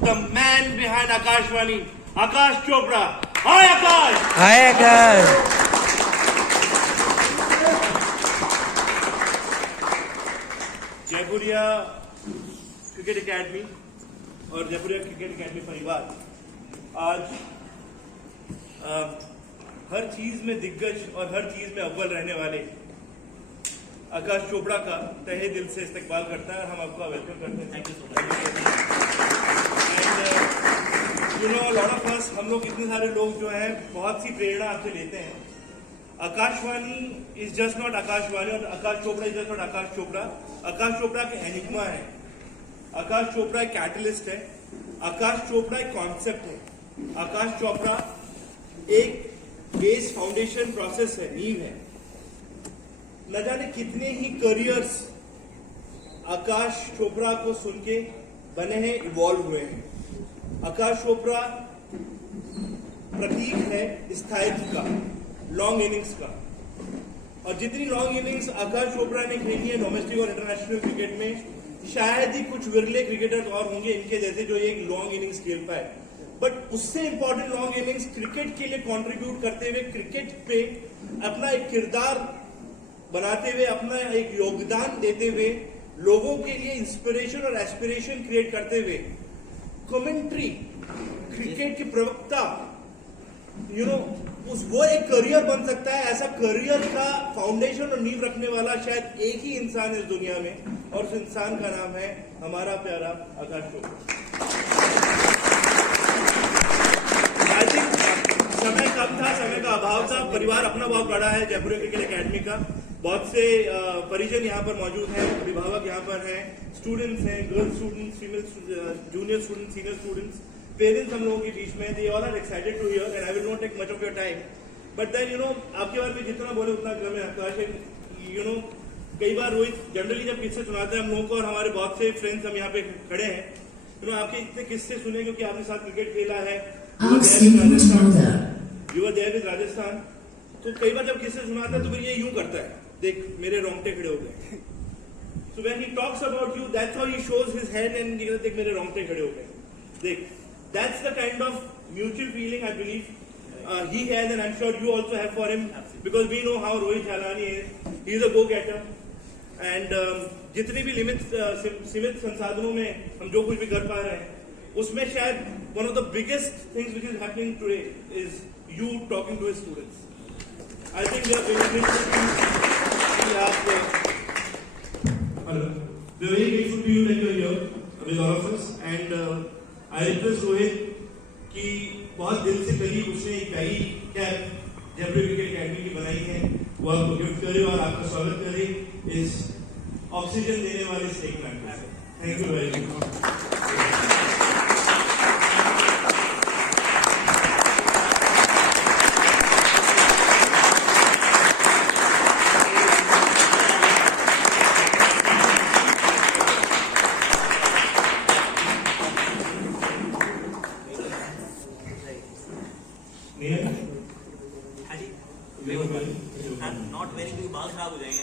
the man behind Akashvani, Akash Chopra. Hi Akash! Hi Akash! Jaipuria cricket academy और Jaipuria cricket academy परिवार आज हर चीज में दिग्गज और हर चीज में अव्वल रहने वाले आकाश चोपड़ा का तहे दिल से इस्तकबाल करता है और हम आपका वेलकम करते हैं। Thank you so much. You know lot of us, हम लोग इतने सारे लोग जो हैं बहुत सी प्रेरणा आपसे लेते हैं। Akashvani is just not Akashvani और आकाश चोपड़ा इज जस्ट नॉट आकाश चोपड़ा। आकाश चोपड़ा के एनिग्मा है, आकाश चोपड़ा एक कैटलिस्ट है, आकाश चोपड़ा एक कॉन्सेप्ट है, आकाश चोपड़ा एक बेस फाउंडेशन प्रोसेस है, नींव है। न जाने कितने ही करियर्स आकाश चोपड़ा को सुन के बने हैं, इवॉल्व हुए हैं। आकाश चोपड़ा प्रतीक है स्थायित्व का, लॉन्ग इनिंग्स का, और जितनी लॉन्ग इनिंग्स आकाश चोपड़ा ने खेली है डोमेस्टिक और इंटरनेशनल क्रिकेट में, शायद ही कुछ विरले क्रिकेटर्स और होंगे इनके जैसे जो एक लॉन्ग इनिंग्स खेल पाए। बट उससे इंपॉर्टेंट लॉन्ग इनिंग्स क्रिकेट के लिए कंट्रीब्यूट करते हुए, क्रिकेट पे अपना एक किरदार बनाते हुए, अपना एक योगदान देते हुए, लोगों के लिए इंस्पिरेशन और एस्पिरेशन क्रिएट करते हुए, कमेंट्री, क्रिकेट के प्रवक्ता, वो एक करियर बन सकता है। ऐसा करियर का फाउंडेशन और नींव रखने वाला शायद एक ही इंसान है इस दुनिया में, और उस इंसान का नाम है हमारा प्यारा आकाश चोपड़ा। आई थिंक समय कम था, समय का अभाव था। परिवार अपना बहुत बड़ा है जयपुर क्रिकेट एकेडमी का, बहुत से परिजन यहाँ पर मौजूद हैं, अभिभावक यहाँ पर हैं, स्टूडेंट्स हैं, girls students, female junior students, senior students, parents हम लोगों के बीच में। They all are excited to hear and I will not take much of your time, but then आपके बारे में जितना बोले उतना कम है। आकाश कई बार रोहित जनरली जब किस्से सुनाते हैं हम लोगों को, और हमारे बहुत से फ्रेंड्स हम यहाँ पे खड़े हैं, आपके इतने किस्से सुने क्योंकि आपने साथ क्रिकेट खेला है, you were there with Rajasthan. तो कई बार जब किस्से सुनाता है तो फिर ये यूं करता है, देख मेरे रोंगटे खड़े हो गए। So when he talks about you, that's how he shows his head and देख मेरे रोंगटे खड़े हो गए। देख, that's the kind of mutual feeling I believe he has, and I'm sure you also have for him, because we know how Rohit Halani is. He is a go-getter, and जितने भी सीमित संसाधनों में हम जो कुछ भी कर पा रहे हैं, उसमें शायद one of the biggest things which is happening today is you talking to his students. I think we are very grateful to you that you are here with all of us, and I request Rohit कि बहुत दिल से करीब उसने एक नई cap Jaipur cricket academy की बनाई है, वो आपको गिफ्ट करे और आपका स्वागत करे इस ऑक्सीजन देने वाले स्टेटमेंट में। Thank you very much. Not very क्योंकि बाल खराब हो जाएंगे।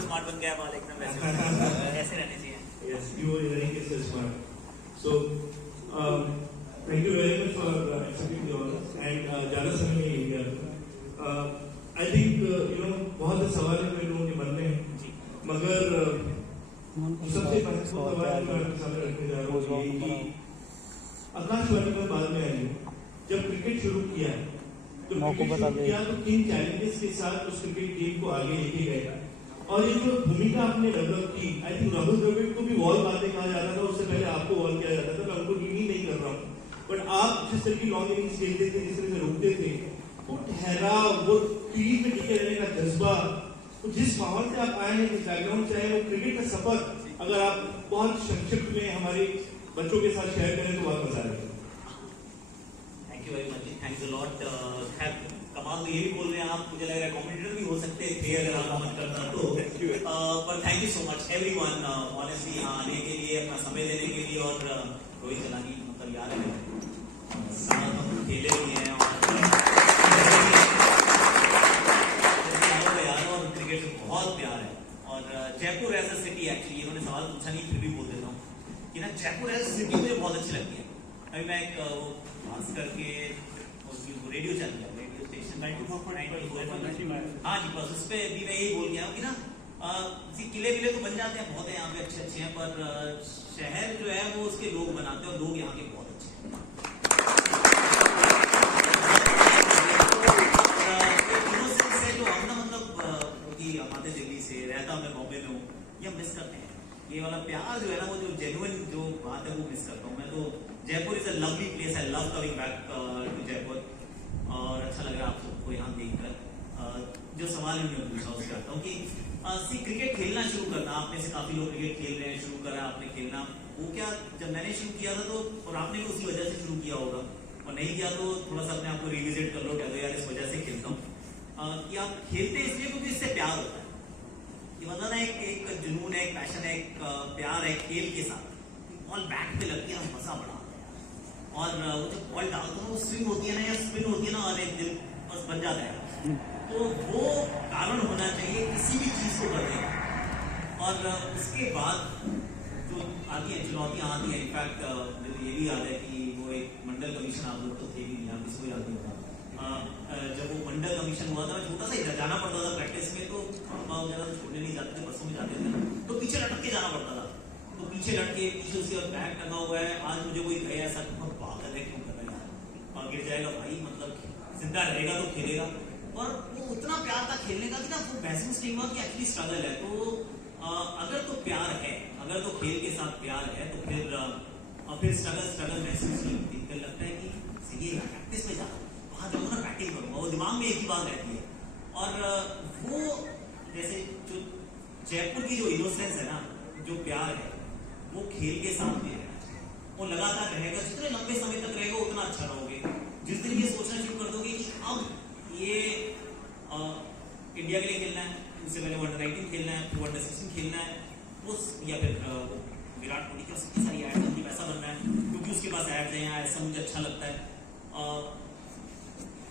स्मार्ट बन गया बाल एकदम ऐसे रहने चाहिए। Yes, you are very smart. So, thank you very much for accepting the honor and ज़्यादा समय नहीं लिया। I think बहुत से सवाल है मेरे लोगों के मन में, मगर सबसे पहले सवाल मैं आपके सामने रखने जा रहा हूँ कि आकाशवाणी में बाद में आई, जब क्रिकेट शुरू किया तो किन चैलेंजेस के साथ उस क्रिकेट गेम को आगे लेके गए, और ये जो भूमिका आपने डेवलप की, आई थिंक राहुल द्रविड़ को भी वॉल बातें कहा जाता था, उससे पहले आपको वॉल किया जाता था। मैं उनको डी नहीं कर रहा हूँ, बट आप जिस तरह की लॉन्ग इनिंग्स खेलते थे, जिस तरह से रोकते थे, वो ठहराव, वो क्रीज में टिके रहने का जज्बा, तो जिस माहौल से आप आए हैं, जिस बैकग्राउंड से आए, वो क्रिकेट का सफर अगर आप बहुत संक्षिप्त में हमारे बच्चों के साथ शेयर करें तो बहुत मजा आएगा। Thank you very much, thanks a lot. कमाल तो ये भी बोल रहे हैं आप, मुझे लग रहा है कमेंटेटर भी हो सकते थे अगर आप मत करना तो। पर thank you so much everyone, honestly आने के लिए, अपना समय देने के लिए, और रोहित चलानी मतलब याद है साथ हम खेले भी हैं और क्रिकेट से बहुत प्यार है। और Jaipur as a city, actually इन्होंने सवाल पूछा नहीं फिर भी बोल देता हूँ कि ना जयपुर एज अ सिटी मुझे बहुत अच्छी लगती है। अभी मैं एक खास करके रेडियो चैनल है, रेडियो स्टेशन 94.94, हाँ जी, बस उस पर भी मैं यही बोल गया हूँ कि ना किले विले तो बन जाते हैं, बहुत है यहाँ पे अच्छे अच्छे हैं, पर शहर जो है वो उसके लोग बनाते हैं और लोग यहाँ के बहुत अच्छे हैं। इनोसेंस है जो हम ना मतलब कि हमारे दिल्ली से रहता मैं बॉम्बे में हूँ, ये हम मिस करते हैं। ये वाला प्यार जो है ना, वो जो जेन्युइन जो बात है वो मिस करता हूँ मैं। तो Jaipur is a lovely place, I love coming back to Jaipur, और अच्छा लग रहा है आप सबको यहाँ देखकर। जो सवाल मैंने पूछा उससे आता हूँ कि क्रिकेट खेलना शुरू करना, आप में से काफी लोग क्रिकेट खेल रहे हैं, शुरू करा आपने खेलना, वो क्या जब मैंने शुरू किया था तो, और आपने भी उसी वजह से शुरू किया होगा, और नहीं किया तो थोड़ा सा अपने आप को रिविजिट कर लो, कह दो यार इस वजह से खेलता हूँ, कि आप खेलते इसलिए क्योंकि इससे प्यार होता है। ये मतलब ना एक जुनून है, एक पैशन है, एक प्यार है खेल के साथ। बॉल बैट पे लगती है, मजा बड़ा आता है, और वो जब बॉल डालते हो, स्विंग होती है ना या स्पिन होती है ना, और एक दिल बस बन जाता है। तो वो कारण होना चाहिए किसी भी चीज को करने का। और उसके बाद जो आती है चुनौतियां आती हैं, इनफैक्ट मुझे ये भी याद है कि वो एक मंडल कमीशन, आप लोग तो थे भी यहाँ, किसी को याद नहीं होगा, जब वो मंडल कमीशन हुआ था, मैं छोटा सा ही जाना पड़ता था प्रैक्टिस में, तो पापा वगैरह तो छोड़ने नहीं जाते थे, बसों में जाते थे, तो पीछे लटक के जाना पड़ता था। तो पीछे लटके, पीछे उसके बैग टंगा हुआ है, आज मुझे कोई कहे ऐसा पागल है क्यों कर रहा है, और गिर जाएगा भाई, मतलब जिंदा रहेगा तो खेलेगा। और वो उतना प्यार था खेलने का कि ना वो महसूस नहीं हुआ कि एक्चुअली स्ट्रगल है। तो अगर तो प्यार है, अगर तो खेल के साथ प्यार है, तो फिर स्ट्रगल महसूस नहीं होती, फिर लगता है कि सही है, प्रैक्टिस में जाऊँ, वहाँ जाऊँगा ना, बैटिंग करूँगा, वो दिमाग में एक ही बात रहती है। और वो जैसे जो जयपुर की जो इनोसेंस है ना, जो प्यार है, वो खेल के साथ भी रहना चाहिए, वो लगातार रहेगा, जितने लंबे समय तक रहेगा उतना अच्छा रहोगे। जिस दिन ये सोचना शुरू कर दोगे कि अब ये इंडिया के लिए खेलना है, उससे पहले अंडर-19 खेलना है, फिर अंडर-16 खेलना है, उस या फिर विराट कोहली की सबकी सारी एड्स बनती, पैसा बनना है क्योंकि उसके पास एड्स हैं, यहाँ ऐसा मुझे अच्छा लगता है,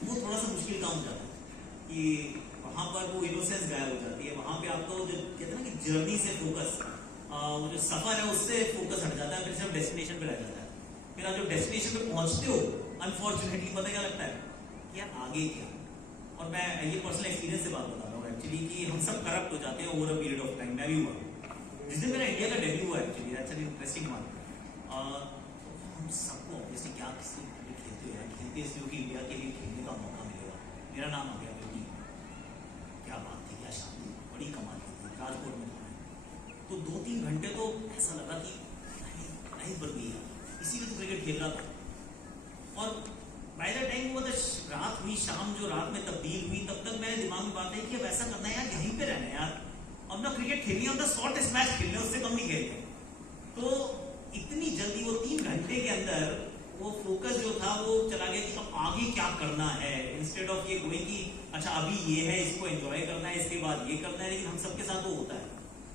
वो थोड़ा सा मुश्किल काम हो जाता है कि वहाँ पर वो इनोसेंस गायब हो जाती है। वहाँ पे आपको जो कहते हैं ना कि जर्नी से फोकस, वो जो सफर है उससे फोकस हट जाता है, फिर सिर्फ डेस्टिनेशन पे रह जाता है। फिर आप जब डेस्टिनेशन पे पहुँचते हो, अनफॉर्चुनेटली पता क्या लगता है कि यार आगे क्या। और मैं ये पर्सनल एक्सपीरियंस से बात बता रहा हूँ एक्चुअली, कि हम सब करप्ट हो जाते हैं over a period of time. मैं भी हुआ जिस दिन मेरा इंडिया का डेब्यू हुआ, एक्चुअली अच्छा इंटरेस्टिंग बात, हम सबको ऑब्वियसली क्या किसी खेलते हुए खेलते इसलिए कि इंडिया के लिए खेलने का मौका मिलेगा, मेरा नाम आ गया, क्योंकि क्या बात थी, क्या शांति, बड़ी कमाल थी, राजकोट में था। तो 2-3 घंटे तो ऐसा लगा कि लाइफ बन गई, इसीलिए तो क्रिकेट खेल रहा था। और बाय द टाइम वो रात हुई, शाम जो रात में तब्दील हुई, तब तक मेरे दिमाग में बात है कि अब ऐसा करना है यार, यहीं पे रहना है यार, अब ना क्रिकेट खेलनी है, अब ना शॉर्टेस्ट मैच खेलने, उससे कम नहीं खेलने। तो इतनी जल्दी वो 3 घंटे के अंदर वो फोकस जो था वो चला गया कि अब आगे क्या करना है, इंस्टेड ऑफ ये गोइंग कि अच्छा अभी ये है, इसको एंजॉय करना है, इसके बाद ये करना है। लेकिन हम सबके साथ वो होता है,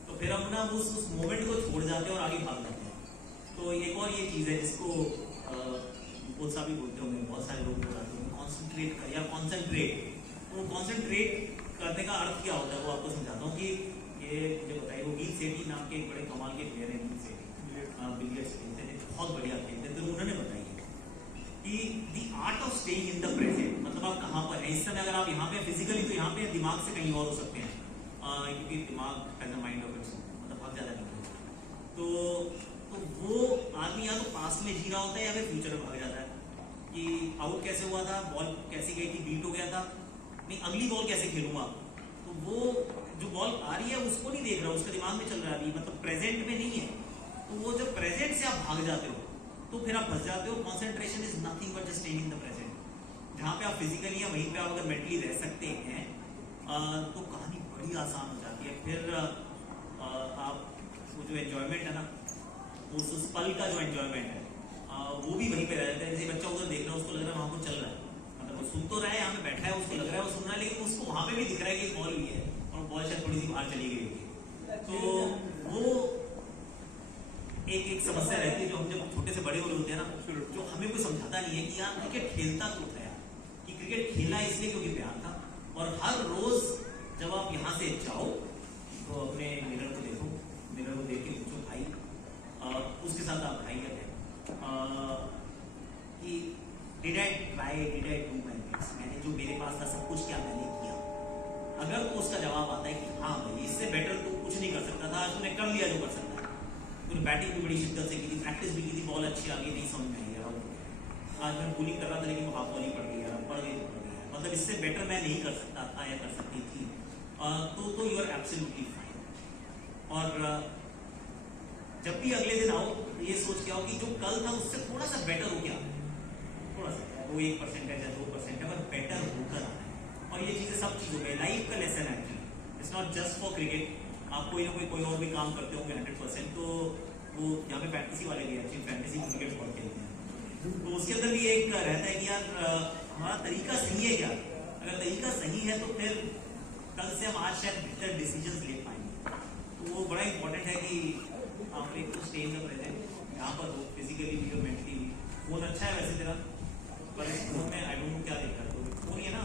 तो फिर हम ना उस मोमेंट को छोड़ जाते हैं और आगे भाग जाते हैं। तो एक और ये चीज है जिसको बहुत सा भी बोलते होंगे, बहुत सारे लोग बताते होंगे, कॉन्सेंट्रेट कर या कॉन्सेंट्रेट। तो कॉन्सेंट्रेट करने का अर्थ क्या होता है वो आपको समझाता हूँ कि ये मुझे बताइए, वो गिल सेठी नाम के एक बड़े कमाल के प्लेयर हैं, गिल सेठी बिलियर्ड्स खेलते थे, बहुत बढ़िया खेलते थे। तो उन्होंने बताइए कि the art of staying in the present, मतलब आप कहाँ पर हैं इस समय। अगर आप यहाँ पे फिजिकली तो यहाँ पे दिमाग से कहीं और हो सकते हैं, क्योंकि दिमाग has a mind of its own, मतलब भाग जाता है। तो वो आदमी या तो पास्ट में जी रहा होता है या फिर फ्यूचर में भाग जाता है कि आउट कैसे हुआ था, बॉल कैसी गई थी, बीट हो गया था, नहीं अगली बॉल कैसे खेलूंगा। तो वो जो बॉल आ रही है उसको नहीं देख रहा, उसका दिमाग में चल रहा है अभी, मतलब प्रेजेंट में नहीं है। तो वो जब प्रेजेंट से आप भाग जाते हो तो फिर आप फंस जाते हो। Concentration is nothing but just staying in the present. जहाँ पे आप फिजिकली या वहीं पे आप अगर मेंटली रह सकते हैं तो कहानी बड़ी आसान हो जाती है। फिर आप वो जो एंजॉयमेंट है ना, उस पल का जो एंजॉयमेंट है वो भी वहीं पे रह जाता है। जैसे बच्चा उधर देख रहा है, उसको लग रहा है वहां कुछ चल रहा है, मतलब वो सुन तो रहा है, यहाँ पे बैठा है, उसको लग रहा है वो सुन रहा है, लेकिन उसको वहां पे भी दिख रहा है कि बॉल भी है और बॉल शायद थोड़ी सी बाहर चली गई होगी। तो वो एक समस्या रहती है जो हम जब छोटे से बड़े हो रहे होते हैं ना, जो हमें कोई समझाता नहीं है कि यार क्रिकेट खेलता क्यों था यार, कि क्रिकेट खेला इसलिए क्योंकि प्यार था। और हर रोज जब आप यहाँ से जाओ तो अपने कर लिया जो कर सकता है। उन्होंने बैटिंग भी बड़ी शिद्दत से की थी, प्रैक्टिस भी की थी, बॉल अच्छी आ गई, नहीं समझ में आई यार आज मैं बॉलिंग कर रहा था लेकिन वो हाफ बॉलिंग पड़ गई यार, पड़ गई तो पड़ गई, मतलब इससे बेटर मैं नहीं कर सकता था या कर सकती थी। तो यू आर एब्सोल्युटली फाइन। और जब भी अगले दिन आओ ये सोच के आओ कि जो कल था उससे थोड़ा सा बेटर हो गया, थोड़ा सा वो 1% है या 2% है, पर बेटर होकर आना है। और ये चीज़ें सब चीज़ों में लाइफ का लेसन है actually, it's not just for cricket. आप कोई ना कोई और भी काम करते होंगे 100%, तो वो यहाँ पे फैंटेसी वाले भी एक्चुअली फैंटेसी क्रिकेट बहुत खेलते हैं, तो उसके अंदर भी एक रहता है कि यार हमारा तरीका सही है क्या, अगर तरीका सही है तो फिर कल से हम आज शायद बेहतर डिसीजंस ले पाएंगे। तो वो बड़ा इंपॉर्टेंट है कि आप एक तो स्टेज में प्रेजेंट यहाँ पर हो, फिजिकली भी और मेंटली भी। फोन अच्छा है वैसे तेरा, पर इस फोन में आई डोंट नो क्या देखा, तो फोन ही है ना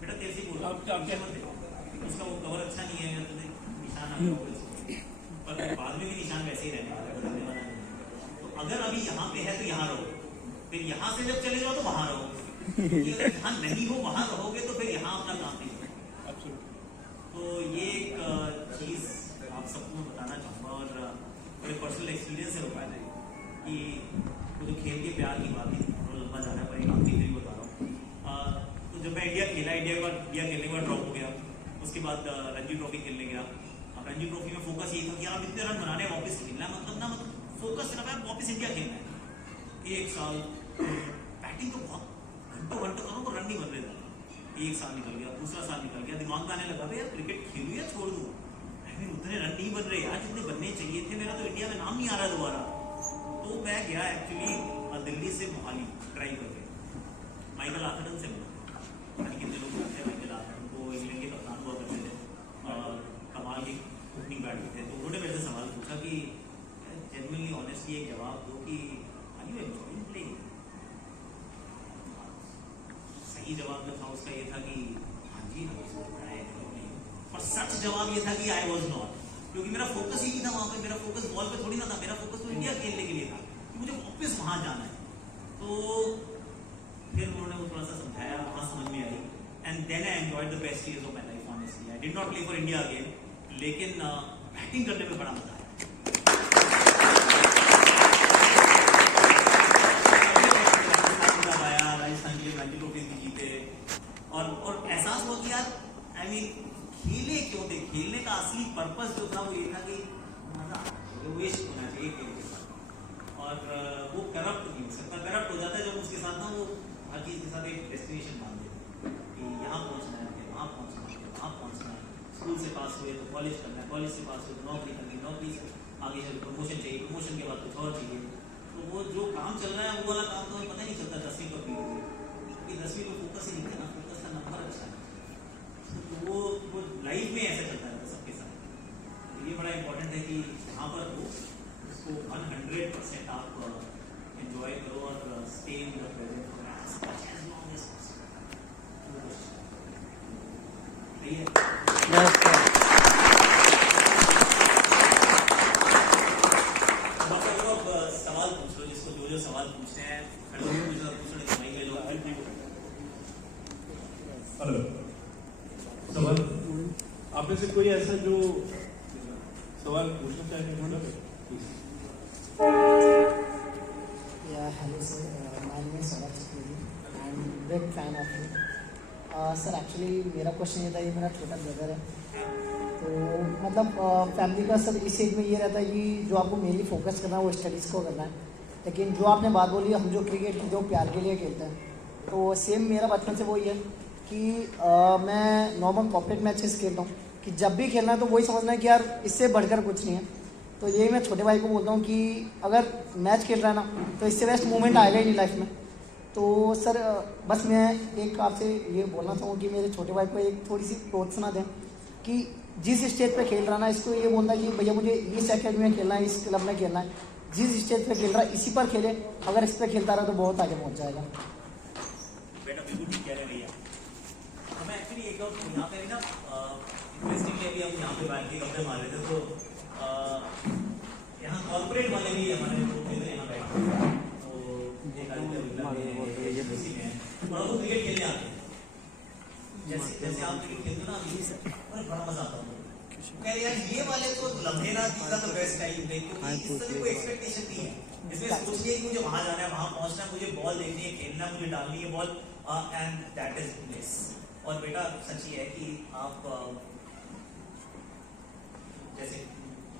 बेटा, तेरे से बोल उसका वो कवर अच्छा नहीं है, तुझे निशान आ गया, पर बाद में भी निशान वैसे ही रहने वाला है, बदलने वाला नहीं। तो अगर अभी यहाँ पे है तो यहाँ रहो, फिर यहाँ से जब चले जाओ तो वहां रहो, अगर यहाँ नहीं हो वहां रहोगे तो फिर यहाँ अपना काम नहीं करो। तो ये एक चीज आप सबको मैं बताना चाहूँगा, और मेरे पर्सनल एक्सपीरियंस से बताया है कि वो जो खेल के प्यार की बात है वो लंबा जा रहा है, पर एक आखिरी तरीके बता रहा हूँ। तो जब मैं इंडिया खेला, इंडिया खेलने के बाद ड्रॉप हो गया, उसके बाद रणजी ट्रॉफी खेलने गया। अब रणजी ट्रॉफी में फोकस ये था कि यार इतने रन बनाने वापस खेलना है, मतलब फोकस सिर्फ है वापस इंडिया खेलना है। एक साल बैटिंग तो बहुत घंटों करो तो रन नहीं बन रहे थे। एक साल निकल गया, दूसरा साल निकल गया, दिमाग में आने लगा यार क्रिकेट खेलूँ या छोड़ दूँ, उतने रन नहीं बन रहे यार जितने बनने चाहिए थे, मेरा तो इंडिया में नाम नहीं आ रहा दोबारा। तो मैं गया एक्चुअली दिल्ली से मोहाली ट्राई करके, माइकल आर्थरटन से मिला, कितने लोग जानते हैं माइकल आर्थरटन को, इंग्लैंड के कप्तान हुआ करते थे, कमाल के ओपनिंग बैटर थे। तो उन्होंने मेरे से सवाल पूछा कि जेन्युइनली ऑनेस्टली एक जवाब दो कि आर यू एंजॉयिंग प्लेइंग। सही जवाब जो था उसका ये था कि हाँ जी और सच जवाब ये था कि आई वॉज नॉट, क्योंकि मेरा फोकस ही नहीं था वहां पे, मेरा फोकस बॉल पे थोड़ी ना था, मेरा फोकस तो इंडिया खेलने के लिए था कि मुझे वापस वहां जाना है। तो फिर उन्होंने वो थोड़ा सा समझाया, वहां समझ में आई, and then I enjoyed the best years of my life honestly. I did not play for India again, लेकिन बैटिंग करने में बड़ा मजा आया। राजस्थान के रणजी ट्रॉफी भी जीते, और एहसास हुआ कि यार आई मीन खेले क्यों थे, खेलने का असली पर्पस जो था वो ये था कि मजा वेस्ट होना चाहिए खेल के साथ, और वो करप्ट नहीं हो सकता। करप्ट हो जाता है जब उसके साथ ना वो हर चीज के साथ एक डेस्टिनेशन मान देते कि यहाँ पहुँचना है, फिर वहाँ पहुँचना है, वहाँ पहुँचना है, स्कूल से पास हुए तो कॉलेज करना है, कॉलेज से पास हुए तो नौकरी करनी, नौकरी से आगे चल प्रमोशन चाहिए, प्रमोशन के बाद कुछ और चाहिए। तो वो जो काम चल रहा है वो वाला काम तो हमें पता ही नहीं चलता 10वीं कब बीत गई, क्योंकि 10वीं में फोकस ही नहीं था ना, फोकस का नंबर अच्छा है। तो वो लाइफ में ऐसा चलता रहता है सबके साथ। तो ये बड़ा इंपॉर्टेंट है कि यहाँ पर हो उसको 100% आप एंजॉय करो और stay in the present for as much as long as possible. सही है। सवाल पूछ लो, जिसको जो सवाल पूछने हैं हेलो, सवाल आप में से कोई ऐसा जो सवाल पूछना चाहेंगे? Hello sir, my name is Saurabh Chaturvedi, I am big fan of you. Sir actually मेरा क्वेश्चन ये था, ये मेरा छोटा ब्रदर है, तो मतलब फैमिली का सब इस एज में ये रहता है कि जो आपको मेनली फोकस करना है वो स्टडीज़ को करना है, लेकिन जो आपने बात बोली हम जो क्रिकेट जो प्यार के लिए खेलते हैं, तो सेम मेरा बचपन से वही है कि मैं नॉर्मल कॉर्पोरेट मैचेस खेलता हूँ कि जब भी खेलना है तो वही समझना है कि यार इससे बढ़कर कुछ नहीं है। तो यही मैं छोटे भाई को बोलता हूँ कि अगर मैच खेल रहा है ना तो इससे बेस्ट मोमेंट आएगा ही नहीं लाइफ में। तो सर बस मैं एक आपसे ये बोलना चाहूँ कि मेरे छोटे भाई को एक थोड़ी सी प्रोत्साहन दें कि जिस स्टेज पे खेल रहा ना इसको ये बोलना कि भैया मुझे इस अकेडमी में खेलना है, इस क्लब में खेलना है, जिस स्टेज पे खेल रहा है इसी पर खेले, अगर इस पर खेलता रहा तो बहुत आगे पहुँच जाएगा। बेटा बिल्कुल ठीक कह रहे हैं भैया। हमें एक्चुअली एक और यहाँ पे भी ना इंटरेस्टिंगली अभी हम यहाँ पे बैठ के कपड़े मार रहे थे, तो यहाँ कॉर्पोरेट वाले भी हमारे ग्रुप में यहाँ बैठे, तो एक आदित्य बिरला में किसी में और वो क्रिकेट खेलने आते हैं। जैसे आप क्रिकेट खेलते हो ना, बड़ा मजा आता है। कह रहे यार ये वाले तो लम्हे ना तीसरा तो बेस्ट टाइम पे, क्योंकि इससे कोई एक्सपेक्टेशन नहीं है। इसमें सोच लिया कि मुझे वहां जाना है, वहां पहुंचना है, मुझे बॉल देखनी है, खेलना, मुझे डालनी है ball, and that is place. और बेटा सच ये है कि आप जैसे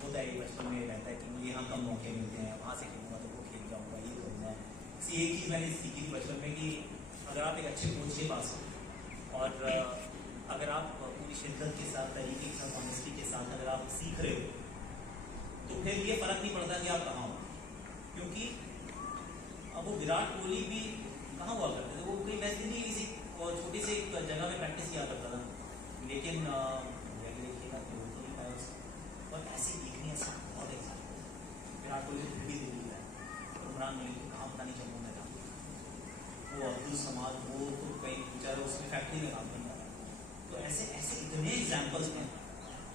होता है बचपन में रहता है कि मुझे यहाँ कम मौके मिलते हैं, वहां से खेलूंगा तो वो खेल जाऊंगा, ये करूंगा। इसी एक चीज मैंने सीखी थी बचपन में कि अगर आप एक अच्छे कोच के पास हो और अगर आप पूरी शिद्दत के साथ, तरीके के साथ, ऑनेस्टी के साथ अगर आप सीख रहे हो तो फिर ये फर्क नहीं पड़ता कि आप कहाँ हो, क्योंकि अब वो विराट कोहली भी कहाँ हुआ करते थे, वो कोई वैसे नहीं किसी छोटी सी जगह में प्रैक्टिस किया करता था, लेकिन और ऐसी दिखनी है सब बहुत एग्जाम्पल। विराट कोहली फिर भी दिल्ली गया, उमरान मलिक को कहाँ पता नहीं चल रहा था, वो अब्दुल समाद वो तो कहीं बेचारा उसमें फैक्ट्री में काम करता था। तो ऐसे ऐसे इतने एग्जाम्पल्स हैं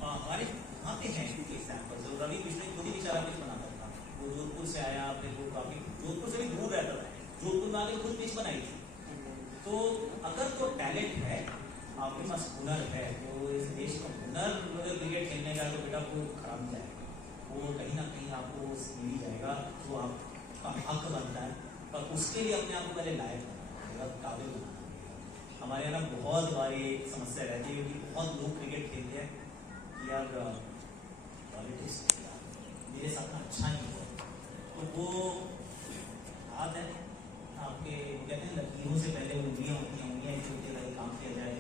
हमारे वहाँ पे हैं एग्जाम्पल्स। रवि बिश्नोई खुद ही बेचारा कुछ बनाता था, वो जोधपुर से आया, फिर वो काफी जोधपुर से भी दूर रहता था, जोधपुर में आके खुद पिच बनाई थी। तो अगर तो टैलेंट है, आपके पास हुनर है, तो इस देश का हुनर क्रिकेट खेलने का तो बेटा वो खराब नहीं जाएगा, वो कहीं ना कहीं आपको मिल जाएगा जो आपका हक बनता है, पर उसके लिए अपने आप को पहले लायक बनाना, काबिल बनाना। हमारे यहाँ ना बहुत बारी एक समस्या रहती है कि बहुत लोग क्रिकेट खेलते हैं कि यार पॉलिटिक्स मेरे साथ ना अच्छा नहीं हुआ, तो वो बात है आपके कहते हैं लकीरों से पहले उंगलियां होती हैं, उंगलियां छोटे लगे काम किया जाए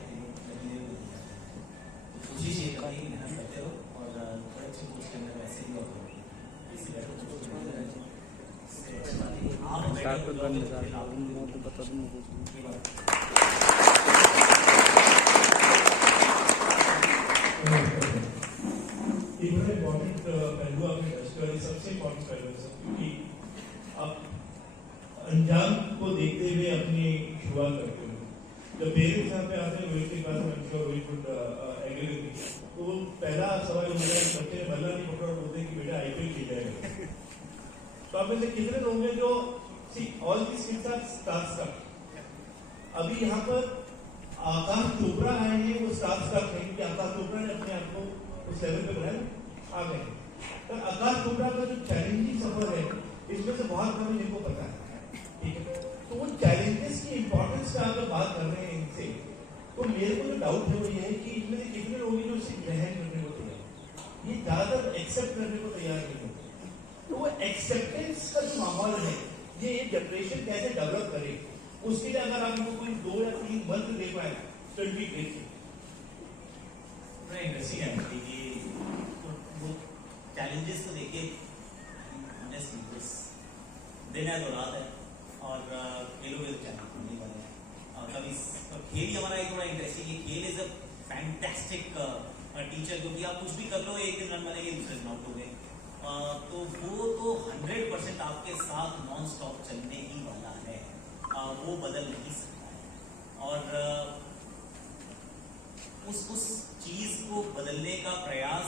लकीरें बन जाती हैं। तो कोशिश ये करते हैं कि मेहनत करते रहो और थोड़े अच्छे कोच के अंदर वैसे भी होगा, इससे बेटर कोच आप बता एक बड़ा इम्पोर्टेंट पहलू आपने टच किया, सबसे इम्पोर्टेंट पहलू है क्योंकि आप अंजाम को देखते हुए अपनी शुरुआत करते हो। जब पेरेंट्स यहाँ पे आते हैं रोहित के पास में, Rohit would agree with me, तो वो पहला सवाल होता है बच्चे ने बल्ला नहीं पकड़ा, बोलते हैं कि बेटा आईपीएल खेल जाएगा। तो आप में से कितने लोग हैं जो see all this things are start. अभी यहाँ पर आकाश चोपड़ा आए हैं, वो स्टार्ट है क्योंकि आकाश चोपड़ा ने अपने आप को उस लेवल पे बनाया आ गए। तो आकाश चोपड़ा का जो चैलेंजिंग सफर है इसमें से बहुत कम जिनको पता है, ठीक है। तो वो चैलेंजेस की इंपॉर्टेंस का अगर बात कर रहे हैं इनसे, तो मेरे को जो डाउट है वो ये है कि इनमें से कितने लोग हैं जो इसे ग्रहण करने को तैयार, ये ज्यादातर एक्सेप्ट करने को तैयार नहीं होते। तो वो एक्सेप्टेंस का जो माहौल है, ये जनरेशन कैसे डेवलप करे, उसके लिए अगर आप इनको कोई 2 या 3 मंत्र दे पाए तो इट बी ग्रेट। इंटरेस्टिंग है कि वो चैलेंजेस तो देखिए ऑनेस्टली बस दिन है तो रात है, और खेलोगे तो चैलेंज वाले हैं। कभी खेल ही हमारा एक बड़ा इंटरेस्टिंग है, खेल इज अ फैंटास्टिक टीचर, क्योंकि आप कुछ भी कर लो, एक दिन रन बनेंगे, दूसरे दिन आउट हो गए, तो वो तो 100% आपके साथ नॉन स्टॉप चलने ही वाला है, वो बदल नहीं सकता है। और उस चीज को बदलने का प्रयास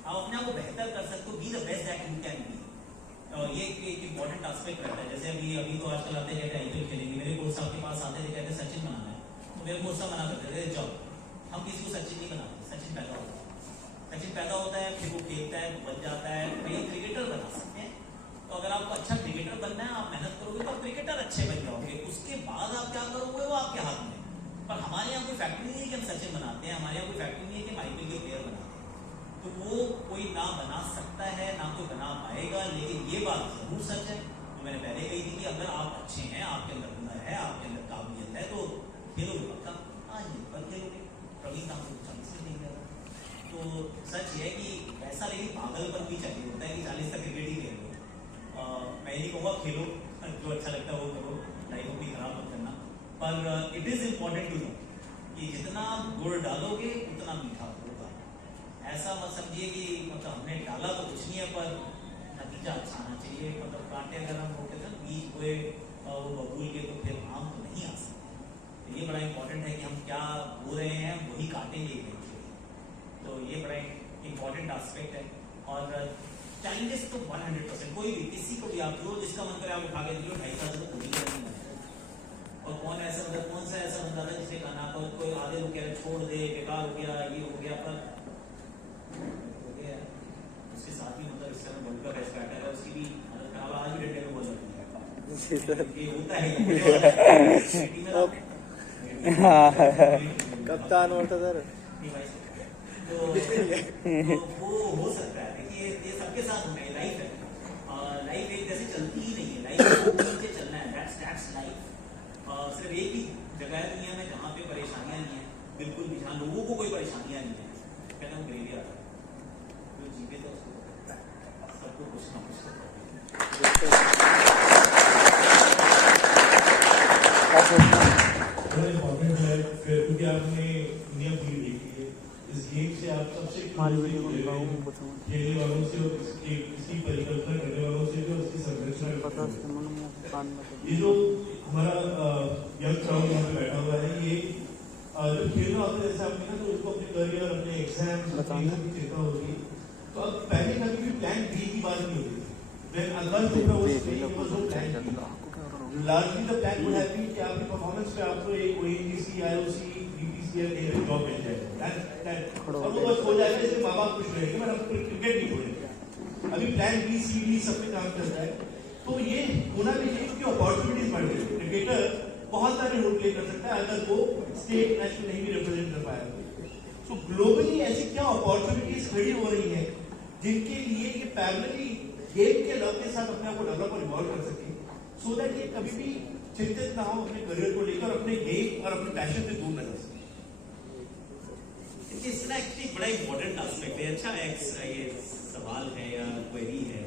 आप अपने आप को बेहतर कर सकते हो, be the best that you can be. ये एक इम्पोर्टेंट एस्पेक्ट रहता है। जैसे अभी तो आजकल आते कहते हैं आईपीएल खेलेंगे, मेरे कोच साहब के पास आते थे, कहते सचिन बनाना है, तो मेरे कोच साहब मना करते थे जाओ, हम किसी को सचिन नहीं बनाते, सचिन पैदा होता है, सचिन पैदा होता है, फिर वो खेलता है, बन जाता है, कहीं क्रिकेटर बना सकते हैं। तो अगर आपको अच्छा क्रिकेटर बनना है, आप मेहनत करोगे तो आप क्रिकेटर अच्छे बन जाओगे, उसके बाद आप क्या करोगे वो आपके हाथ में। पर हमारे यहाँ कोई फैक्ट्री नहीं है कि हम सचिन बनाते हैं, हमारे यहाँ कोई फैक्ट्री नहीं है कि हम आईपीएल के प्लेयर बनाते हैं। तो वो कोई ना बना सकता है, ना कोई बना पाएगा, लेकिन ये बात जरूर सच है जो मैंने पहले कही थी कि अगर आप अच्छे हैं, आपके अंदर हुनर है, आपके अंदर काबिलियत है, तो खेलोगे पक्का, आज नहीं कल खेलोगे। प्रवीण आपको कुछ आंसर नहीं दिया। तो सच ये है कि ऐसा लेकिन पागलपन भी चाहिए होता है कि 40 तक क्रिकेट ही खेल लो। मैं नहीं कहूँगा खेलो, जो अच्छा लगता है वो करो, लाइफ अपनी खराब मत करना, पर it is important to know कि जितना गुड़ डालोगे उतना मीठा होगा। ऐसा मत समझिए कि मतलब हमने डाला तो कुछ नहीं है पर नतीजा अच्छा आना चाहिए। मतलब कांटे अगर हम होते थे बीज हुए वो बबूल के, तो फिर आम तो नहीं आ सकते। तो ये बड़ा इंपॉर्टेंट है कि हम क्या बो रहे हैं वही काटेंगे इवेंचुअली। तो ये बड़ा इंपॉर्टेंट एस्पेक्ट है। और चैलेंजेस तो 100% कोई भी किसी को भी आप जो जिसका मन करे आप उठा के दिलो, 2.5 साल से पूरी करनी है। और कौन ऐसा मतलब कौन सा ऐसा बंदा था जिसके खाना पर कोई आधे लोग कह रहे छोड़ दे, बेकार हो गया, ये हो गया, पर ये होता है ये होने वाला है। टीम में कप्तान होता सर। तो वो हो सकता है। देखिए ये सबके साथ होना है, लाइफ है। लाइफ एक जैसे चलती ही नहीं है, लाइफ नीचे चलना है, दैट्स लाइफ। सिर्फ एक ही जगह दुनिया में जहाँ पे परेशानियाँ नहीं है, बिल्कुल भी, जहाँ लोगों को कोई परेशानियाँ नहीं है, कहना हूँ ग्रेवियर्ड। जो जीवित है उसको पता है, सबको कुछ ना कुछ बड़ा इम्पोर्टेंट है क्योंकि आपने दुनिया पूरी देखी है। इस गेम से आप सबसे खेलने वालों से और इसकी परिकल्पना करने वालों से जो इसकी संरचना, ये जो हमारा यंग क्राउड यहाँ पे बैठा हुआ है, ये जब खेलना होता है जैसे आपने कहा, तो उसको अपने करियर, अपने एग्जाम की चिंता होती है। तो अब पहले कभी भी प्लान बी की बात नहीं होती। When August there was no plan B. Largely the plan would have been कि आपकी परफॉर्मेंस पे आपको एक ONGC, IOC, BPCL एक जॉब मिल जाए, और वो बस हो जाएगा, इसलिए माँ बाप खुश रहेंगे, पर हम क्रिकेट नहीं छोड़ेंगे। अभी प्लान बी, सी, डी सब पे काम चल रहा है। तो ये होना भी चाहिए क्योंकि अपॉर्चुनिटीज बढ़ गई। क्रिकेटर बहुत सारे रोल प्ले कर सकता है अगर वो स्टेट नेशनल नहीं भी रिप्रेजेंट कर पाया। तो ग्लोबली ऐसी क्या अपॉर्चुनिटीज खड़ी हो रही है जिनके लिए ये पैरेलली गेम के लव के साथ अपने आप को डेवलप और इवॉल्व कर सके, सो दैट ये कभी भी चिंतित ना हो अपने करियर को लेकर, अपने गेम और अपने पैशन से दूर न जा सके। देखिए इसमें एक्चुअली बड़ा इंपॉर्टेंट एस्पेक्ट है। अच्छा ये सवाल है या क्वेरी है।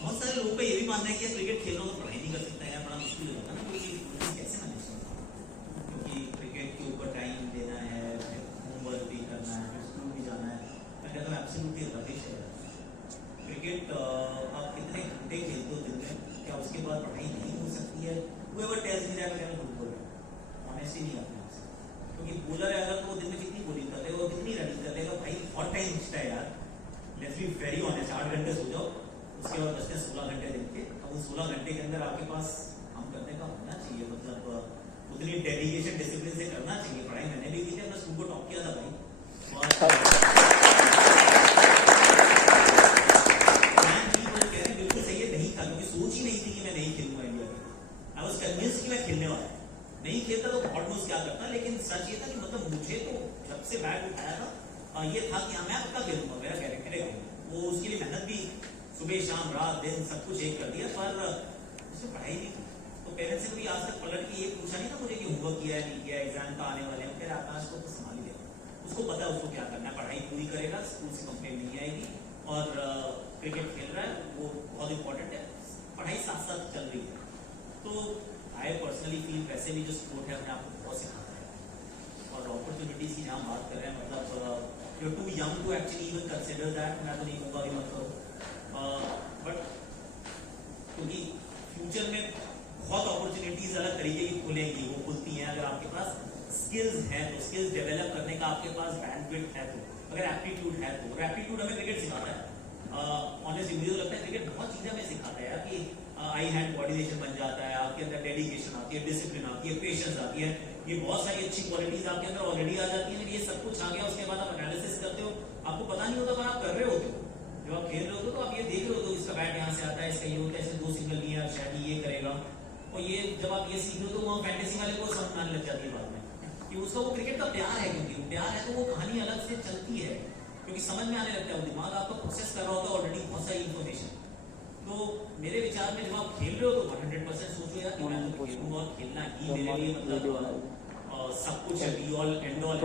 बहुत सारे लोगों का ये भी मानना है कि क्रिकेट खेल रहा हूँ तो पढ़ाई नहीं कर सकता है, बड़ा मुश्किल होता है ना, क्योंकि कैसे मैनेज करना, क्योंकि क्रिकेट के ऊपर टाइम देना है, होमवर्क भी करना है, फिर स्कूल भी जाना है। मैं कहता हूँ एब्सोल्युटली रबिश है। क्रिकेट आप कितने घंटे खेलते हो दिन में, क्या उसके बाद पढ़ाई नहीं हो सकती है? whoever tells me that मैं झूठ बोल रहा हूँ, ऑनेस्टली नहीं अपने आप से। क्योंकि बॉलर है अगर तो वो दिन में कितनी बॉलिंग कर लेगा, कितनी रनिंग कर लेगा, भाई बहुत टाइम खींचता है यार। लेट्स बी वेरी ऑनेस्ट, 8 घंटे सो जाओ, उसके बाद बचते 16 घंटे दिन के। अब उन 16 घंटे के अंदर आपके पास काम करने का होना चाहिए, मतलब उतनी डेडिकेशन डिसिप्लिन से करना चाहिए। पढ़ाई मैंने भी की थी, अपना स्कूल को टॉप किया था भाई। बिल्कुल सही है, नहीं था क्योंकि सोच ही नहीं थी कि मैं नहीं खेलूंगा इंडिया में। आई वाज कन्विंस्ड कि मैं खेलने वाला, नहीं खेलता तो गॉड नोस क्या करता। लेकिन सच ये था कि मतलब मुझे तो जब से बैट उठाया था ये था कि हाँ मैं पक्का खेलूंगा, मेरा कैरेक्टर है वो। उसके लिए मेहनत भी सुबह शाम रात दिन सब कुछ एक कर दिया, पर उसमें पढ़ाई नहीं की। तो पेरेंट्स से कभी आज तक पलट के ये पूछा नहीं था मुझे कि होमवर्क किया है नहीं किया, एग्जाम का आने वाले हैं। फिर आकाश को तो संभाल ही देगा, उसको पता है उसको क्या करना है, पढ़ाई पूरी करेगा, स्कूल से कंप्लेंट नहीं आएगी, और क्रिकेट खेल रहा है वो बहुत इंपॉर्टेंट है, पढ़ाई साथ साथ चल रही है। तो आई पर्सनली फील वैसे भी जो स्पोर्ट है अपने आपको बहुत सिखाता है। और अपॉर्चुनिटीज की जहाँ बात कर रहे हैं, मतलब you're too young to actually even consider that, मैं तो नहीं कहूँगा कि मत करो, बट क्योंकि फ्यूचर में बहुत अपॉर्चुनिटीज अलग तरीके की खुलेंगी, वो खुलती हैं अगर आपके पास स्किल्स हैं तो। स्किल्स डेवलप करने का आपके पास बैंडविड्थ है तो, अगर एप्टीट्यूड है तो। एप्टीट्यूड हमें क्रिकेट सिखाता है। ऑनेस्टली मुझे तो लगता है क्रिकेट बहुत चीजें हमें सिखाता है यार, कि आई हैंड कोऑर्डिनेशन बन जाता है, आपके अंदर डेडिकेशन आती है, डिसिप्लिन आती है, पेशेंस आती है, ये बहुत सारी अच्छी क्वालिटीज आपके अंदर ऑलरेडी आ जाती है। ये सब कुछ आ गया, उसके बाद आप एनालिसिस करते हो, आपको पता नहीं होता पर आप कर रहे होते हो। जब आप खेल रहे होते हो तो आप ये देख रहे होते हो इसका बैट यहाँ से आता है, इसका ये होता है, ऐसे 2 सिंगल लिया शायद ये करेगा। और ये जब आप ये सीख रहे हो तो वहाँ फैंटेसी वाले को समझ आने लग जाती है बाद में कि उसका वो क्रिकेट का प्यार है, क्योंकि प्यार है तो वो कहानी अलग से चलती है, क्योंकि समझ में आने लगता है, वो दिमाग आपका प्रोसेस कर रहा होता है ऑलरेडी बहुत सारी इन्फॉर्मेशन। तो मेरे विचार में जब आप खेल रहे हो तो 100% सोचो यार कि मैं तो खेलूंगा और खेलना ही मेरे लिए मतलब सब कुछ है, बी ऑल एंड ऑल।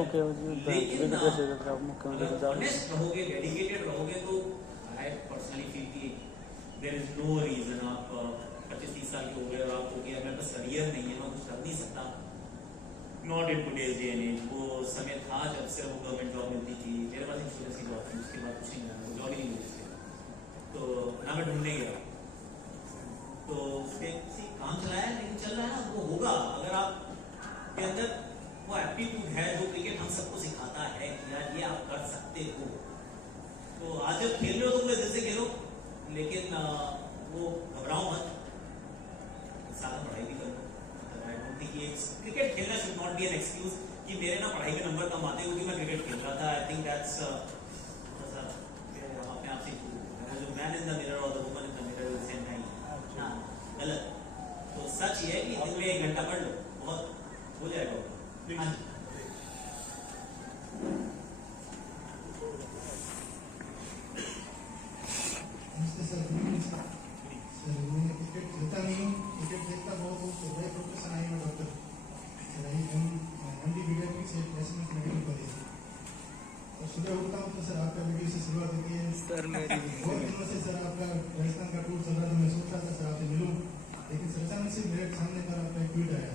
लेकिन अगर ऑनेस्ट रहोगे, डेडिकेटेड रहोगे, तो आई पर्सनली फील कि देयर इज नो रीजन आप 25-30 साल के हो गए और आप हो गया मेरे पास करियर नहीं है, मैं कुछ कर नहीं सकता। Not in today's day and age. वो समय था जब से वो गवर्नमेंट जॉब मिलती थी, मेरे पास इंश्योरेंस की जॉब थी, उसके बाद कुछ नहीं मिला, वो जॉब ही नहीं मिली, तो ना मैं ढूंढने गया। तो उसके काम चलाया, लेकिन चल रहा है ना, वो होगा अगर आप के अंदर वो एप्टीट्यूड है जो क्रिकेट हम सबको सिखाता है कि यार ये आप कर सकते हो। तो आज जब खेल रहे हो तो पूरे दिल से खेलो, लेकिन वो घबराओ मत, साथ में पढ़ाई भी करो। आई डोंट थिंक ये क्रिकेट खेलना should not be an excuse कि मेरे ना पढ़ाई के नंबर कम आते क्योंकि मैं क्रिकेट खेल रहा था। आई थिंक दैट्स अपने आप से जो मैन इन द मिरर और the woman in the mirror will say नहीं, गलत। तो सच ये है कि दिन में 1 घंटा पढ़ लो, बहुत हो जाएगा। हाँ जी। सर मैं क्रिकेट खेलता नहीं हूँ, क्रिकेट देखता बहुत हूँ, तो वही प्रोफेशन आई हूँ डॉक्टर। सर एमडी पीडियाट्रिक्स से प्लेसमेंट मेडिकल कॉलेज। और सुबह उठता हूँ तो सर आपका वीडियो से शुरुआत होती है। सर मेरी बहुत दिनों से सर आपका राजस्थान का टूर चल रहा था, मैं सोच रहा था सर आपसे मिलूँ, लेकिन सर अचानक से मेरे सामने पर आपका एक ट्वीट आया,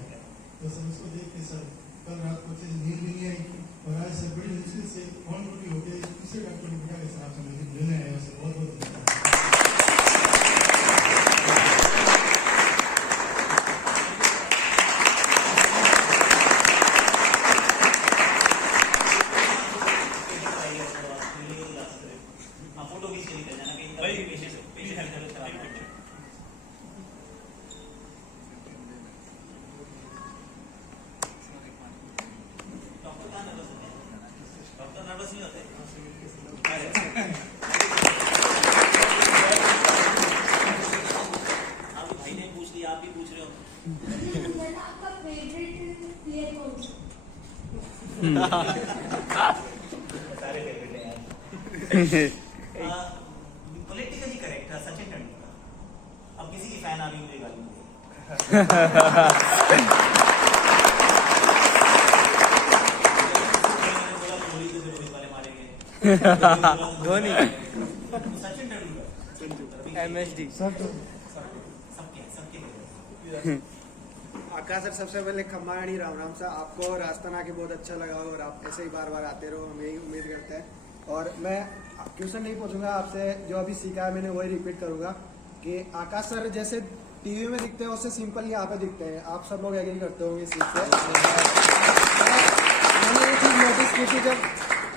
तो सर उसको देख के सर कल रात को अच्छे से नींद भी नहीं आई, और आज सर बड़ी मुश्किल से ऑन ड्यूटी होकर दूसरे डॉक्टर ने बुला के सर आपसे मिलने आया हूँ। सर बहुत बहुत धन्यवाद। फोटो खींच के निकल जाना कहीं भाई, पेशेंट डॉक्टर नर्वस नहीं होते। आप भाई ने पूछ लिया, आप भी पूछ रहे हो। आपका फेवरेट प्लेयर कौन सा? सारे फेवरेट हैं यार। पॉलिटिकली करेक्ट है सचिन तेंदुलकर। अब किसी की फैन आ रही मुझे गाली नहीं देगी। धोनी सचिन तेंदुलकर MSD सबके आकाश सर, सबसे पहले खम्माणी राम राम सा। आपको राजस्थान आके बहुत अच्छा लगा और आप ऐसे ही बार बार आते रहो, हम यही उम्मीद करते हैं। और मैं क्वेश्चन नहीं पूछूंगा आपसे, जो अभी सीखा है मैंने वही रिपीट करूंगा कि आकाश सर जैसे टीवी में दिखते हैं उससे सिंपल यहाँ पे दिखते हैं। आप सब लोग एग्री करते होंगे इस चीज से। मैंने ये चीज नोटिस की थी, जब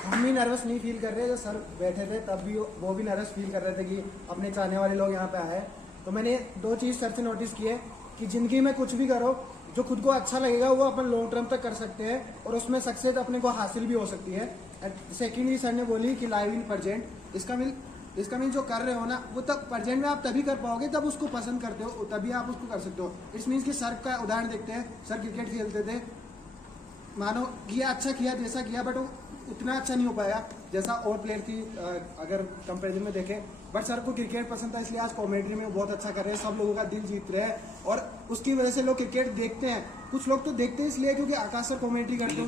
हम भी नर्वस नहीं फील कर रहे, जो सर बैठे थे तब भी वो भी नर्वस फील कर रहे थे कि अपने चाहने वाले लोग यहाँ पे आए। तो मैंने 2 चीज सर से नोटिस की है कि जिंदगी में कुछ भी करो जो खुद को अच्छा लगेगा वो अपन लॉन्ग टर्म तक कर सकते हैं और उसमें सक्सेस अपने को हासिल भी हो सकती है। सेकेंडली सर ने बोली कि लाइव इन प्रेजेंट, इसका मीन जो कर रहे हो ना वो तब प्रेजेंट में आप तभी कर पाओगे तब उसको पसंद करते हो, तभी आप उसको कर सकते हो। इट्स मीन्स कि सर का उदाहरण देखते हैं। सर क्रिकेट खेलते थे, मानो किया अच्छा किया जैसा किया, बट वो उतना अच्छा नहीं हो पाया जैसा और प्लेयर की अगर कंपैरिजन में देखें। बट सर को क्रिकेट पसंद था इसलिए आज कमेंट्री में बहुत अच्छा कर रहे हैं, सब लोगों का दिल जीत रहे हैं और उसकी वजह से लोग क्रिकेट देखते हैं। कुछ लोग तो देखते हैं इसलिए क्योंकि आकाश सर कमेंट्री करते हैं।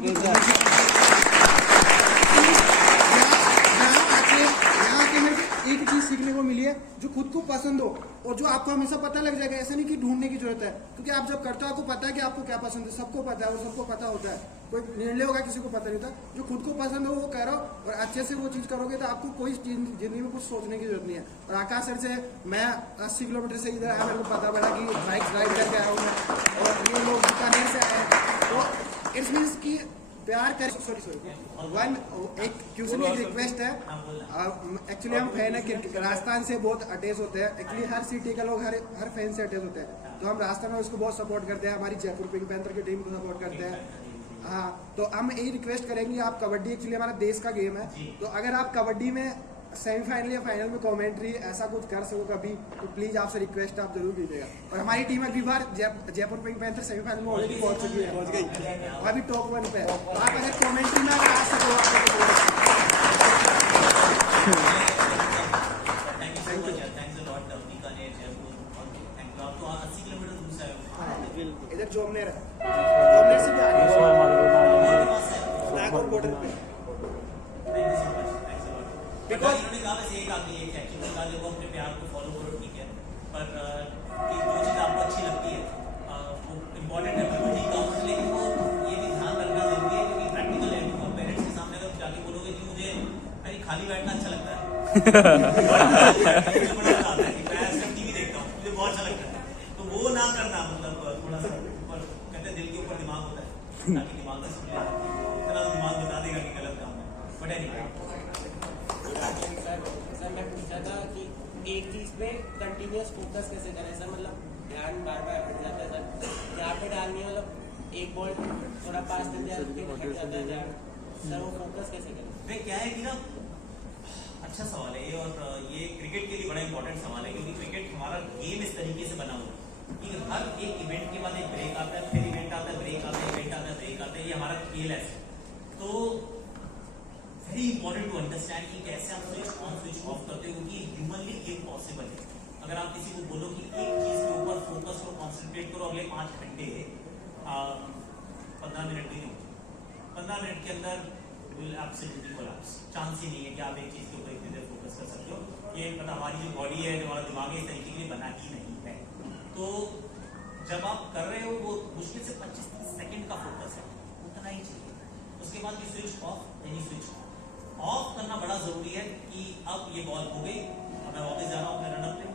यहाँ आके मेरे को एक चीज सीखने को मिली है, जो खुद को पसंद हो और जो आपको हमेशा पता लग जाएगा। ऐसा नहीं कि ढूंढने की जरूरत है, क्योंकि आप जब करते हो आपको पता है कि आपको क्या पसंद है, सबको पता है और सबको पता होता है। कोई निर्णय होगा किसी को पता नहीं था, जो खुद को पसंद हो वो करो और अच्छे से वो चीज करोगे तो आपको कोई जिंदगी में कुछ सोचने की जरूरत नहीं है। और आकाश सर से मैं 80 किलोमीटर से इधर आया, मेरे को पता पड़ा कि बाइक राइड करके आया हूँ मैं और ये लोग बीकानेर से आए। तो इट्स मीन्स की प्यार कर सॉरी वन एक क्वेश्चन एक रिक्वेस्ट है। एक्चुअली हम फैन है, राजस्थान से बहुत अटैच होते हैं। एक्चुअली हर सिटी के लोग हर फैन से अटैच होते हैं, तो हम राजस्थान में उसको बहुत सपोर्ट करते हैं। हमारी जयपुर पिंक पैंथर की टीम को सपोर्ट करते हैं। हाँ, तो हम यही रिक्वेस्ट करेंगे, आप कबड्डी एक्चुअली हमारा देश का गेम है, तो अगर आप कबड्डी में सेमीफाइनल या फाइनल में कमेंट्री ऐसा कुछ कर सको कभी, तो प्लीज आपसे रिक्वेस्ट आप जरूर कीजिएगा। और हमारी टीम अगली बार जयपुर पिंक पैंथर सेमीफाइनल में ऑलरेडी पहुंच चुकी है, पहुंच गई अभी टॉप 1 पे। तो आप अगर कमेंट्री में अगर आ सको इधर जोमनेर है, जोमनेर से भी आगे नागौर बॉर्डर पे। बिकॉज इन्होंने कहा बस एक आदमी एक है कि देखो अपने प्यार को फॉलो करो, ठीक है, पर कि जो चीज़ आपको अच्छी लगती है वो इम्पोर्टेंट है, बिल्कुल ठीक काम, लेकिन वो ये भी ध्यान रखना जरूरी है क्योंकि प्रैक्टिकल है। तो पेरेंट्स के सामने अगर जाके बोलोगे कि मुझे अरे खाली बैठना अच्छा लगता है मैं टीवी देखता हूँ मुझे बहुत अच्छा लगता है, तो वो ना करना, मतलब थोड़ा सा ऊपर कहते हैं दिल के ऊपर दिमाग होता है, ताकि दिमाग का समझ इतना दिमाग बता देगा कि गलत काम है। बट एनीवे सर मैं पूछा था कि एक चीज पे कंटिन्यूअस फोकस कैसे करें सर, मतलब ध्यान बार बार हट जाता है सर, जहाँ पे डालनी है मतलब एक बॉल थोड़ा पास कर दिया फिर हट जाता है ध्यान, सर वो फोकस कैसे करें? वे क्या है कि ना, अच्छा सवाल है ये, और ये क्रिकेट के लिए बड़ा इंपॉर्टेंट सवाल है क्योंकि क्रिकेट हमारा गेम इस तरीके से बना हुआ है कि हर एक इवेंट के बाद एक ब्रेक आता है, फिर इवेंट आता है, ब्रेक आता है, इवेंट आता है, ब्रेक आता है, ये हमारा खेल है। तो वेरी इंपॉर्टेंट टू अंडरस्टैंड कि कैसे आप स्विच ऑन स्विच ऑफ करते हो, क्योंकि ह्यूमनली इम्पॉसिबल है। अगर आप किसी को बोलो कि एक चीज के ऊपर फोकस करो, कॉन्सेंट्रेट करो अगले 5 घंटे, 15 मिनट भी नहीं, 15 मिनट के अंदर विल एब्सोल्युटली कोलैप्स। चांस ही नहीं है कि आप एक चीज के ऊपर इतनी देर फोकस कर सकते हो। ये मतलब हमारी जो बॉडी है, जो हमारा दिमाग है, इस तरीके के लिए बना ही नहीं है। तो जब आप कर रहे हो वो मुश्किल से 25-30 सेकंड का फोकस है, उतना ही चाहिए। उसके बाद भी स्विच ऑफ, यानी स्विच ऑफ करना बड़ा जरूरी है कि अब ये बॉल हो गई, अब मैं वापस जा रहा हूँ अपने रनअप पे।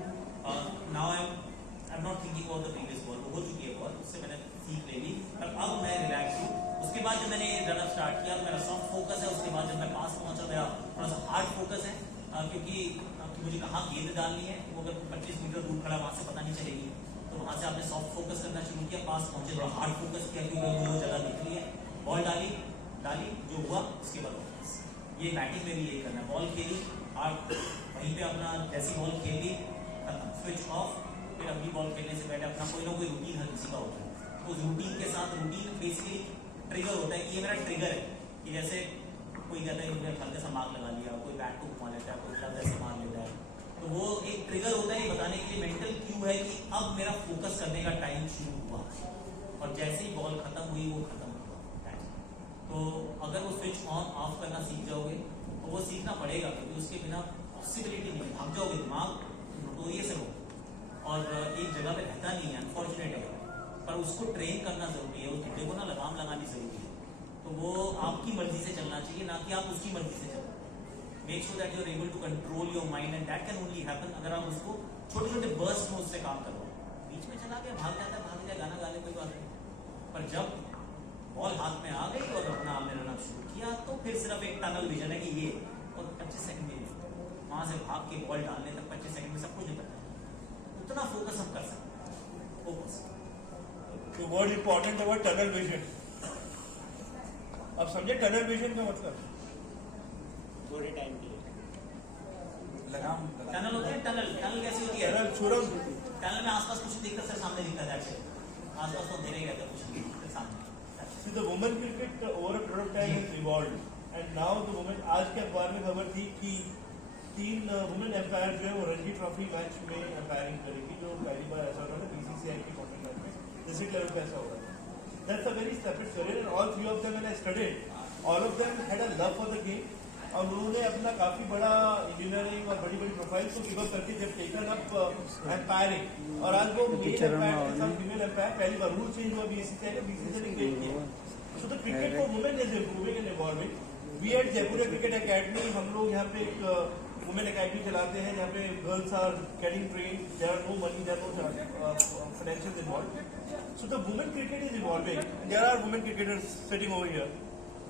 Now I am not thinking about the previous ball, वो हो चुकी है बॉल, उससे मैंने सीख ले ली, पर अब मैं रिलैक्स हूँ। उसके बाद जब मैंने रनअप स्टार्ट किया, मेरा सॉफ्ट फोकस है। उसके बाद जब मैं पास पहुंचा, मेरा थोड़ा सा हार्ड फोकस है, क्योंकि मुझे कहाँ गेंद डालनी है, वो अगर 25 मीटर दूर खड़ा वहां से पता नहीं चलेगी। तो वहां से आपने सॉफ्ट फोकस करना शुरू किया, पास पहुंचे तो हार्ड फोकस किया, क्योंकि वो जगह दिख रही है, बॉल डाली, जो हुआ उसके बाद वापस। ये बैटिंग में भी यही करना है, बॉल खेली, आप वहीं पे अपना जैसी बॉल खेल ली, स्विच ऑफ, फिर अगली बॉल खेलने से पहले अपना कोई ना कोई रूटीन हर किसी का होता है। तो रूटीन के साथ, रूटीन बेसिकली ट्रिगर होता है कि ये मेरा ट्रिगर है, कि जैसे कोई कहता है मुझे हल्का सा मार्क लगा लिया, कोई बैट को घुमा लेता है, कोई ग्लव ऐसे मार लेता है। तो वो एक ट्रिगर होता है, ये बताने के लिए मेंटल क्यू है कि अब मेरा फोकस करने का टाइम शुरू हुआ, और जैसे ही बॉल खत्म हुई वो खत्म हुआ। तो अगर वो स्विच ऑन ऑफ करना सीख जाओगे, तो वो सीखना पड़ेगा, क्योंकि उसके बिना पॉसिबिलिटी नहीं है। भाग जाओगे, दिमाग नोटोरियस है और एक जगह पे रहता नहीं है, अनफॉर्चुनेट है, पर उसको ट्रेन करना जरूरी है, उस घंटे को ना लगाम लगानी जरूरी है। तो वो आपकी मर्जी से चलना चाहिए, ना कि आप उसकी मर्जी से चलो। Make sure that you are able to control your mind, and that can only happen अगर आप उसको छोटे छोटे बर्स्ट में उससे काम करो। बीच में चला गया, भाग जाता है, भाग जाए, गाना गा ले, कोई बात नहीं, पर जब बॉल हाथ में आ गई और अपना आपने रन शुरू किया, तो फिर सिर्फ एक टनल विजन है कि ये, और 25 सेकंड में वहां से भाग के बॉल डालने तक 25 सेकंड में सब कुछ निकलता है। उतना फोकस हम कर सकते हैं, फोकस। तो वर्ड इंपॉर्टेंट है वर्ड टनल विजन। अब समझे टनल विजन का मतलब? थोड़े टाइम के लिए टनल होता है, टनल कैसी होती है? टनल में आसपास कुछ दिखता है, सामने दिखता है, आसपास तो अंधेरा ही रहता है, कुछ नहीं सामने। See, the women cricket over a period of time has evolved, and now the women, आज के अखबार में खबर थी कि 3 वुमेन एम्पायर जो है वो रणजी ट्रॉफी मैच में एम्पायरिंग करेगी, जो पहली बार ऐसा हो रहा था बीसीसीआई के कॉन्टेक्ट में, डिस्ट्रिक्ट लेवल पे ऐसा हो रहा था। That's a very separate career, and all 3 of them when I studied, all of them had a love for the game, और उन्होंने अपना काफी बड़ा इंजीनियरिंग और बड़ी बड़ी प्रोफाइल को गिव अप करके जब टेकन अप एम्पायरिंग, और आज वो मेल एम्पायर के साथ फीमेल एम्पायर, पहली बार रूल चेंज हुआ बीसीसीआई ने, बीसीसीआई ने क्रिएट किया। So the cricket for women is improving and evolving. We at Jaipur cricket academy, हम लोग यहाँ पे एक वुमेन एकेडमी चलाते हैं, जहाँ पे girls are getting train, there are no money, there are no financial involved. So the women cricket is evolving, there are women cricketers sitting over here.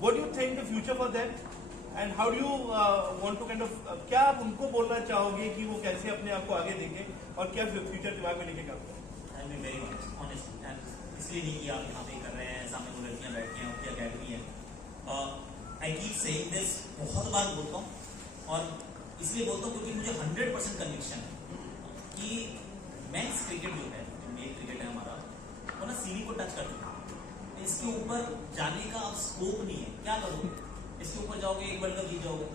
What do you think the future for that, and how do you want to kind of, क्या आप उनको बोलना चाहोगे कि वो कैसे अपने आप को आगे देंगे और क्या फ्यूचर दिमाग में लेके काम करें? आई एम वेरी ऑनेस्ट, इसलिए नहीं कि आप यहाँ पे कर रहे हैं, सामने दो लड़कियाँ बैठी हैं, उनकी अकेडमी है। आई कीप सेइंग दिस, बहुत बार बोलता हूँ, और इसलिए बोलता हूँ क्योंकि मुझे 100% कन्विक्शन है कि मेंस क्रिकेट जो है, जो मेल क्रिकेट है हमारा, वो ना सीढ़ी को टच कर चुका है। इसके ऊपर जाने का अब स्कोप नहीं है। क्या करोगे? इसके ऊपर जाओगे, एक वर्ल्ड कप जीत जाओगे,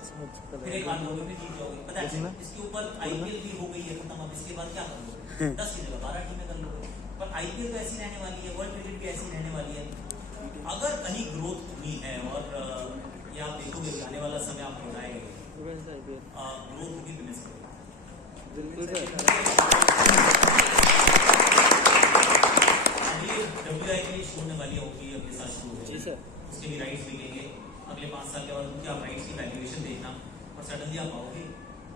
फिर एक हार जाओगे, फिर जीत जाओगे, पता है। इसके ऊपर आईपीएल भी हो गई है खत्म, अब इसके बाद क्या करोगे? 10 की जगह 12 टीमें कर लोगे, पर आईपीएल तो ऐसी रहने वाली है, वर्ल्ड क्रिकेट भी ऐसी रहने वाली है। अगर कहीं ग्रोथ हुई है, और ये आप देखोगे आने वाला समय आप बताएंगे, ग्रोथ होगी बिजनेस में। WIPL शुरू होने वाली होगी, अपने साथ शुरू होगी, उसके भी राइट्स बिकेंगे अगले 5 साल के बाद, उनके आप राइट्स की वैल्यूएशन देखना, और सडनली आप आओगे,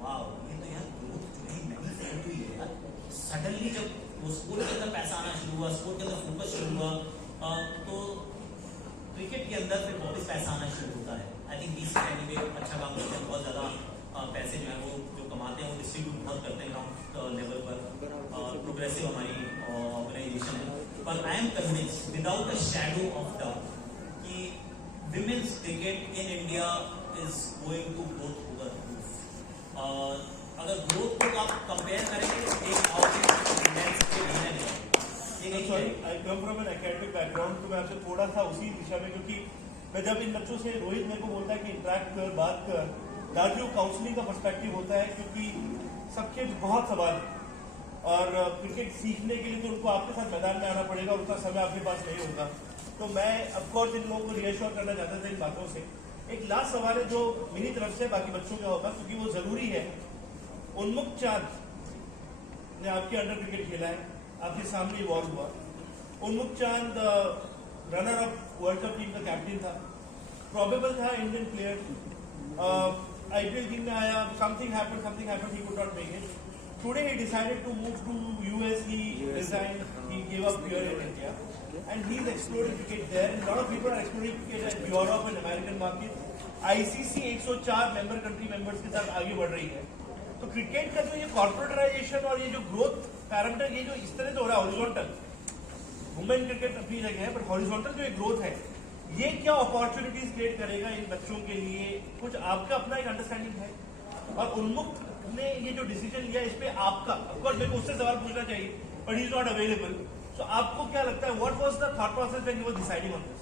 वाह ये तो यार ग्रोथ जो है नई फैल हुई है यार। सडनली जब वो स्पोर्ट के अंदर पैसा आना शुरू हुआ, स्पोर्ट के अंदर फोकस शुरू हुआ, तो क्रिकेट के अंदर फिर वापस पैसा आना शुरू होता है। आई थिंक बीसीसीआई भी अच्छा काम करते हैं, बहुत ज़्यादा पैसे जो है वो जो कमाते हैं वो डिस्ट्रीब्यूट बहुत करते हैं ग्राउंड लेवल पर, प्रोग्रेसिव हमारी ऑर्गेनाइजेशन है। पर I am convinced without a shadow of doubt कि women's cricket in India is going to go through the roof. अगर ग्रोथ को आप कंपेयर करेंगे तो एक और मेंस के नहीं है, sorry, I come from an academic background, तो मैं आपसे थोड़ा सा उसी दिशा में, क्योंकि मैं जब इन बच्चों से, रोहित मेरे को बोलता है कि इंटरेक्ट कर, बात कर, दादी काउंसलिंग का पर्सपेक्टिव होता है, क्योंकि सबके बहुत सवाल और क्रिकेट सीखने के लिए तो उनको आपके साथ मैदान में आना पड़ेगा, उतना समय आपके पास नहीं होगा। तो मैं ऑफकोर्स इन लोगों को रिएश्योर करना चाहता था इन बातों से। एक लास्ट सवाल है जो मेरी तरफ से, बाकी बच्चों का होगा क्योंकि वो जरूरी है। उन्मुक्त चांद ने आपके अंडर क्रिकेट खेला है, आपके सामने इवॉल्व हुआ। उन्मुक्त चांद runner up world cup team का कैप्टन था, प्रोबेबल था इंडियन प्लेयर, आईपीएल टीम में आया, something happened, he could not make it. Today he decided to move to US, he resigned, he gave up here in India, and he's exploring cricket there, and a lot of people are exploring cricket at Europe and American market. ICC 104 member country members के साथ आगे बढ़ रही है। तो cricket का जो ये कॉर्पोरेटाइजेशन और ये जो ग्रोथ पैरामीटर, ये जो इस तरह से हो रहा है हॉरिजॉन्टल, वुमेन क्रिकेट अपनी जगह है, पर हॉरिजॉन्टल जो ग्रोथ है, ये क्या अपॉर्चुनिटीज क्रिएट करेगा इन बच्चों के लिए? कुछ आपका अपना एक अंडरस्टैंडिंग है? और उन्मुक्त ने ये जो डिसीजन लिया, इस पे आपका, ऑफ कोर्स मेरे को उससे सवाल पूछना चाहिए, but he is not available, so आपको क्या लगता है, what was the thought process when you were deciding on this?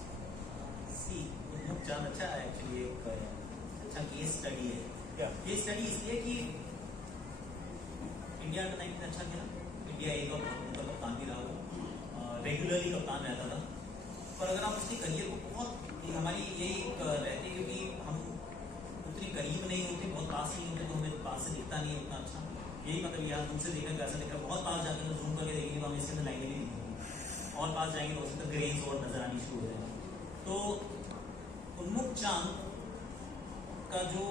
See Unmukt Chand अच्छा है, एक्चुअली एक अच्छा केस स्टडी है। क्या केस स्टडी इसलिए कि इंडिया का 19 अच्छा खेला, इंडिया एक और कप्तान भी रहा वो, रेगुलरली कप्तान रहता था, पर अगर आप उसके करियर को बहुत, हमारी यही रहती है क्योंकि हम उतनी करीब नहीं होते, बहुत पास नहीं होते, तो हमें पास से दिखता नहीं है उतना अच्छा। यही मतलब यार दूर से देखेंगे वैसा दिखा, बहुत पास जाते हैं तो जूम करके देखेंगे तो हमें इसके अंदर लाइनें नहीं दिखेंगी, और पास जाएंगे तो उसके अंदर ग्रेन्स और नजर आनी शुरू हो जाएगा। तो उन्मुक्त चांद का जो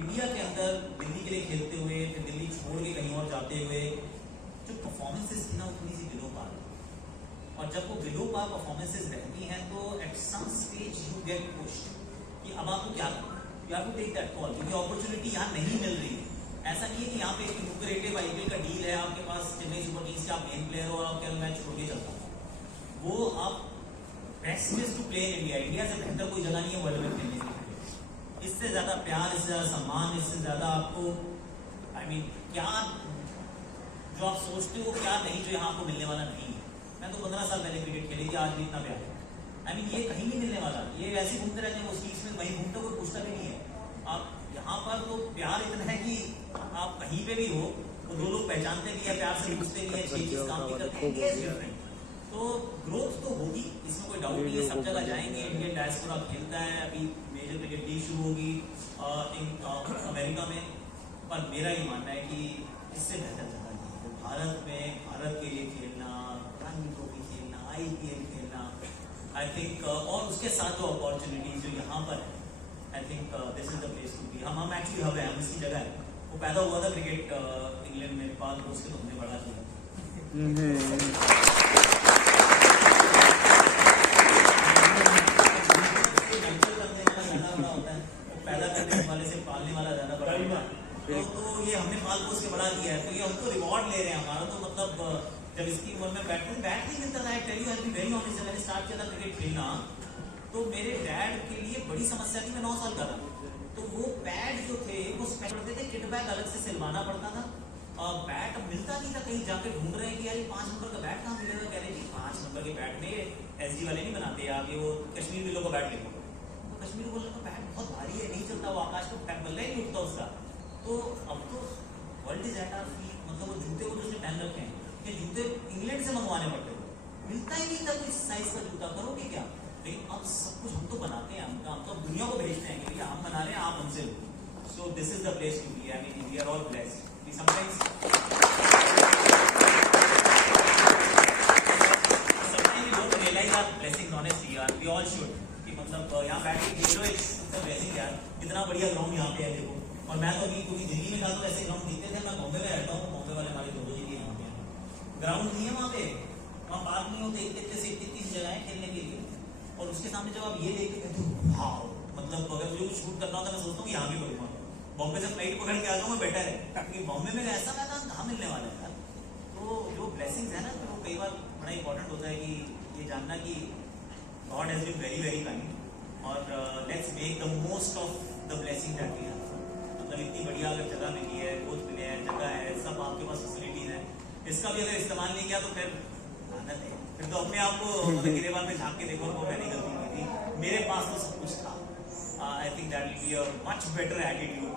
इंडिया के अंदर दिल्ली के लिए खेलते हुए, फिर दिल्ली छोड़ के कहीं और जाते हुए जो परफॉर्मेंसेज थी ना, वो थोड़ी सी बिलो पार, और जब वो बिलो पार परफॉर्मेंसेज रहती हैं तो at some stage you get pushed कि अब आपको क्या करना, you have to take that call, क्योंकि अपॉर्चुनिटी यहाँ नहीं मिल रही है। ऐसा नहीं है कि यहाँ पे एक लुक्रेटिव आईपीएल का डील है आपके पास, चेन्नई सुपर किंग्स के आप मेन प्लेयर हो और आप कह रहे मैच छोड़ के चलता हूँ, वो आप best is to play in India, India से बेहतर कोई जगह नहीं है वर्ल्ड में खेलने के लिए। इससे ज्यादा प्यार, इससे ज्यादा सम्मान, इससे ज्यादा आपको आई मीन क्या जो आप सोचते हो क्या नहीं, जो यहाँ आपको मिलने वाला नहीं है। मैं तो 15 साल पहले क्रिकेट खेली थी, आज भी इतना प्यार है, आई मीन ये कहीं नहीं मिलने वाला, ये ऐसे घूमते रहते हैं, उस में वहीं घूमते, कोई पूछता भी नहीं है। आप यहाँ पर तो प्यार इतना है कि आप कहीं पे भी हो तो दो लोग पहचानते भी है, प्यार से पूछते भी है, चीज काम भी करते हैं। तो ग्रोथ तो होगी, इसमें कोई डाउट नहीं है, सब जगह जाएंगे, इंडियन डायस्पोरा खेलता है, अभी मेजर क्रिकेट लीग शुरू होगी अमेरिका में, पर मेरा ये मानना है कि इससे बेहतर जगह नहीं है भारत में, भारत के लिए खेलना, रणजी ट्रॉफी खेलना, आईपीएल खेलना, आई थिंक, और उसके साथ जो अपॉर्चुनिटीज जो यहाँ पर है, I think this is the place to be. हम एक्चुअली हब है, हम इसी जगह है, वो पैदा हुआ था क्रिकेट इंग्लैंड में, बाद में उसके तो हमने बड़ा किया। पैदा करने वाले से पालने वाला ज्यादा बड़ा, तो ये हमने पाल पोस के बड़ा किया है, तो ये हम तो रिवॉर्ड ले रहे हैं हमारा, तो मतलब जब इसकी उम्र में बैट नहीं मिलता था, tell you, I be very honest, जब मैंने स्टार्ट किया था क्रिकेट खेलना तो मेरे डैड के लिए बड़ी समस्या थी, मैं 9 साल का था, तो वो बैट जो थे वो स्पेंड करते थे, किट बैग अलग से सिलवाना पड़ता था, बैट मिलता नहीं था, कहीं जाके ढूंढ रहे हैं कि यार 5 नंबर का बैट कहाँ मिलेगा, कह रहे 5 नंबर के बैट में एसडी वाले नहीं बनाते, आगे वो कश्मीर मिलों का बैट लेते, तो कश्मीर बोलने का बैट बहुत भारी है, नहीं चलता, वो आकाश को बल्ला ही नहीं उठता उसका। तो अब तो world is at our feet, मतलब वो जूते को उसने पहन रखे हैं, ये जूते इंग्लैंड से मंगवाने पड़ते थे, मिलता ही नहीं था कोई साइज का जूता, करोगे क्या? लेकिन अब सब कुछ हम तो बनाते हैं, हम तो दुनिया को भेजते हैं कि भैया हम बना रहे हैं, आप हमसे लो। So this is the place to be, I mean we are all blessed, we sometimes we don't realise our blessings honestly, यार वी ऑल शुड, कि मतलब यहाँ बैठ के खेलो, इट्स अ ब्लेसिंग यार, कितना बढ़िया ग्राउंड यहाँ पे है देखो। और मैं तो अभी क्योंकि दिल्ली में था तो ऐसे ग्राउंड दिखते थे, मैं बॉम्बे में रहता हूँ, बॉम्बे वाले हमारे दोनों जी यहाँ पे ग्राउंड नहीं है, वहाँ पे वहाँ पार्क नहीं होते, इतने से 30 जगह है खेलने के लिए, और उसके सामने जब आप ये देखते कहते हो वाह, मतलब अगर मुझे कुछ शूट करना होता है मैं सोचता हूँ यहाँ भी करूँगा, बॉम्बे से फ्लाइट पकड़ के आ जाऊँ मैं बेटर है, क्योंकि बॉम्बे में ऐसा मैदान कहाँ मिलने वाला है यार। तो जो ब्लेसिंग्स है ना, वो कई बार बड़ा इंपॉर्टेंट होता है कि ये जानना कि God has been very very kind, और let's make the most of the blessing that we have. मतलब इतनी बढ़िया अगर जगह मिली है, कोच मिले हैं, जगह है, सब आपके पास फैसिलिटीज है, इसका भी अगर इस्तेमाल नहीं किया तो फिर आदत है, फिर तो अपने आप को मतलब गिरेबान में झांक के देखो वो मैंने गलती की थी, मेरे पास तो सब कुछ था. I think that will be a much better attitude